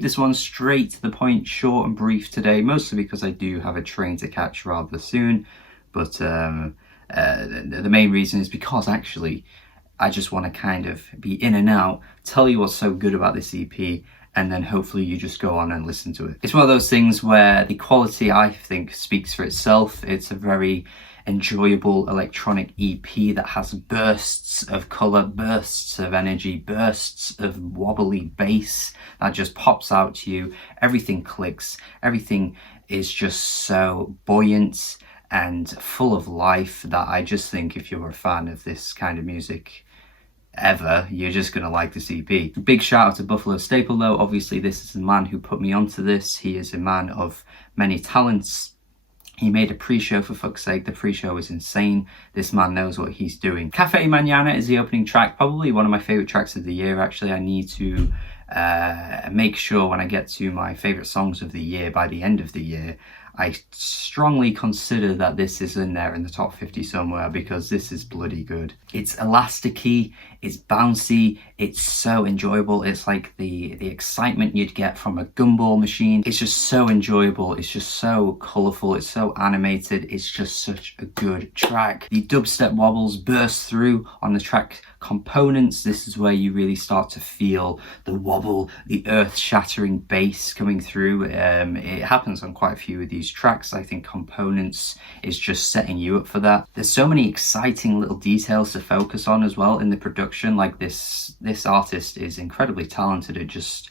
keep this one straight to the point, short and brief today, mostly because I do have a train to catch rather soon. But the main reason is because actually I just want to kind of be in and out, tell you what's so good about this EP, and then hopefully you just go on and listen to it. It's one of those things where the quality, I think, speaks for itself. It's a very enjoyable electronic EP that has bursts of colour, bursts of energy, bursts of wobbly bass that just pops out to you. Everything clicks, everything is just so buoyant and full of life that I just think if you're a fan of this kind of music ever, you're just gonna like this EP. Big shout out to Buffalo Staple though. Obviously this is the man who put me onto this. He is a man of many talents. He made a pre-show, for fuck's sake. The pre-show was insane. This man knows what he's doing. Cafe Mañana is the opening track, probably one of my favorite tracks of the year. Actually, I need to make sure when I get to my favorite songs of the year by the end of the year, I strongly consider that this is in there in the top 50 somewhere, because this is bloody good. It's elasticy, it's bouncy, it's so enjoyable. It's like the excitement you'd get from a gumball machine. It's just so enjoyable. It's just so colourful. It's so animated. It's just such a good track. The dubstep wobbles burst through on the track Components. This is where you really start to feel the wobble, the earth-shattering bass coming through. It happens on quite a few of these tracks. I think Components is just setting you up for that. There's so many exciting little details to focus on as well in the production. Like this artist is incredibly talented at just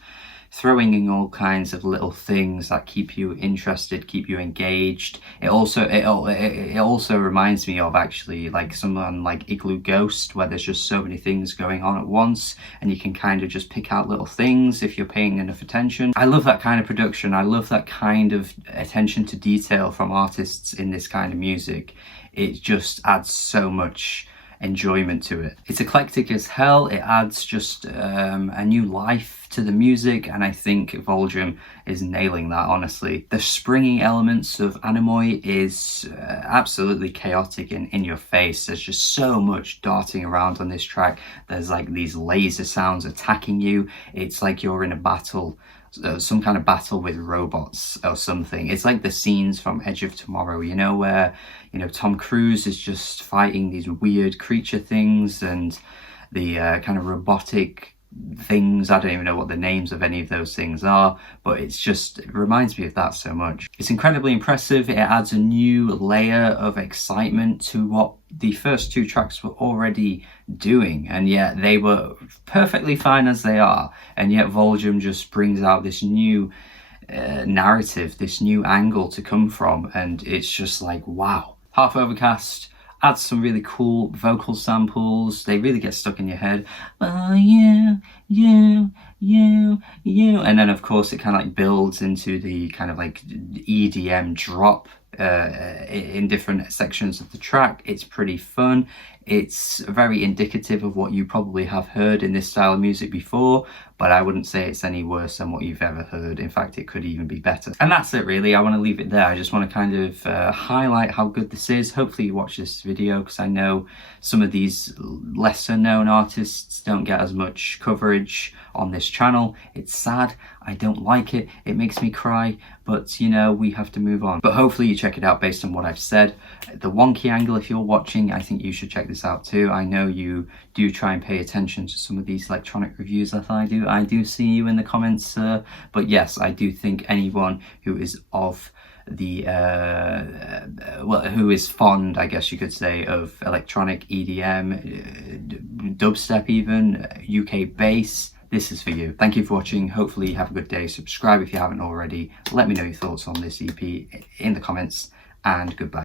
throwing in all kinds of little things that keep you interested, keep you engaged. It also reminds me of actually like someone like Igloo Ghost, where there's just so many things going on at once and you can kind of just pick out little things if you're paying enough attention. I love that kind of production. I love that kind of attention to detail from artists in this kind of music. It just adds so much enjoyment to it. It's eclectic as hell. It adds just a new life to the music, and I think Voljum is nailing that, honestly. The springing elements of Anemoy is absolutely chaotic and in your face. There's just so much darting around on this track. There's like these laser sounds attacking you. It's like you're in a battle, some kind of battle with robots or something. It's like the scenes from Edge of Tomorrow, you know, where, you know, Tom Cruise is just fighting these weird creature things and the kind of robotic things. I don't even know what the names of any of those things are, but it reminds me of that so much. It's incredibly impressive. It adds a new layer of excitement to what the first two tracks were already doing, and yet they were perfectly fine as they are, and yet Voljum just brings out this new narrative, this new angle to come from, and it's just like, wow. Half Overcast adds some really cool vocal samples. They really get stuck in your head. Oh yeah, you. And then of course it kind of like builds into the kind of like EDM drop in different sections of the track. It's pretty fun. It's very indicative of what you probably have heard in this style of music before, but I wouldn't say it's any worse than what you've ever heard. In fact, it could even be better. And that's it really. I want to leave it there. I just want to kind of highlight how good this is. Hopefully you watch this video, because I know some of these lesser known artists don't get as much coverage on this channel. It's sad. I don't like it. It makes me cry, but you know, we have to move on. But hopefully you check it out based on what I've said. The Wonky Angle, if you're watching, I think you should check this out too. I know you do try and pay attention to some of these electronic reviews that I do. I do see you in the comments, but yes, I do think anyone who is of the well, who is fond, I guess you could say, of electronic EDM, dubstep even, UK bass, this is for you. Thank you for watching. Hopefully you have a good day. Subscribe if you haven't already. Let me know your thoughts on this EP in the comments, and goodbye.